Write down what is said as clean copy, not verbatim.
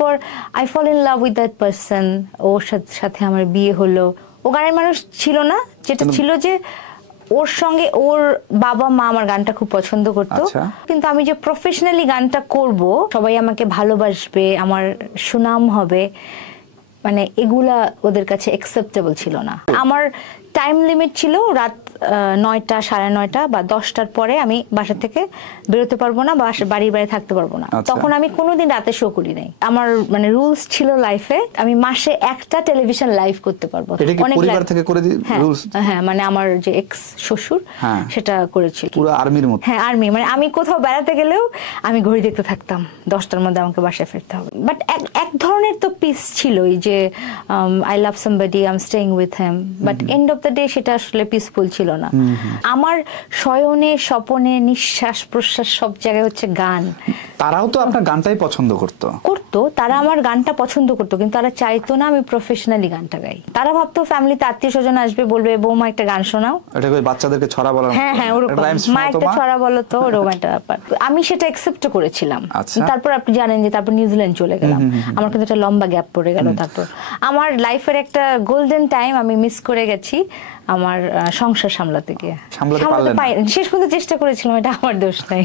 তারপর I fall in love with that person, ওর সাথে আমার বিয়ে হলো। ও গানের মানুষ ছিল না, যেটা ছিল যে ওর সঙ্গে ওর বাবা মা আমার গানটা খুব পছন্দ করতো, কিন্তু আমি যে প্রফেশনালি গানটা করব, সবাই আমাকে ভালোবাসবে, আমার সুনাম হবে, মানে এগুলা ওদের কাছে অ্যাকসেপ্টেবল ছিল না। আমার টাইম লিমিট ছিল রাত 9টা, 9:30 বা 10টার পরে আমি বাসা থেকে বেরোতে পারবো না, বা বাড়ির বাইরে থাকতে পারবো না। তখন আমি কোনোদিন রাতে শো করি নাই। আমার মানে রুলস ছিল লাইফে, আমি মাসে একটা টেলিভিশন লাইভ করতে পারবো। অনেক পরিবার থেকে করে রুলস। হ্যাঁ, মানে আমার যে এক্স শ্বশুর সেটা করেছিল, পুরো আর্মির মতো। হ্যাঁ, আর্মি। মানে আমি কোথাও বেড়াতে গেলেও আমি ঘড়ি দেখতে থাকতাম, 10টার মধ্যে আমাকে বাসায় ফিরতে হবে। বাট এক ধরনের তো পিস ছিলই যে I love somebody, I am staying with him, but end of the day সেটা আসলে পিসফুল ছিল না। আমার শয়নে স্বপনে নিঃশ্বাস প্রশ্বাস সব জায়গায় হচ্ছে গান। তারাও তো আপনার গানটাই পছন্দ করতো, তারা আমার গানটা পছন্দ করতো, কিন্তু তারা চাইতো না আমি প্রফেশনালি গানটা গাই। তারা ভাবতো ফ্যামিলিতে আত্মীয় স্বজন আসবে, বলবে বৌমা একটা গান শোনাও, এটা কই বাচ্চাদেরকে ছড়া বলা। হ্যাঁ, ওরকম মা একটা ছড়া বলো তো, ওরকম একটা ব্যাপার। আমি সেটা অ্যাকসেপ্ট করেছিলাম। তারপর আপনি জানেন যে তারপর নিউজিল্যান্ড চলে গেলাম, আমার কিন্তু একটা লম্বা গ্যাপ পড়ে গেল। তারপর আমার লাইফের একটা গোল্ডেন টাইম আমি মিস করে গেছি, আমার সংসার সামলাতে গিয়ে। শেষ পর্যন্ত চেষ্টা করেছিলাম, এটা আমার দোষ নাই।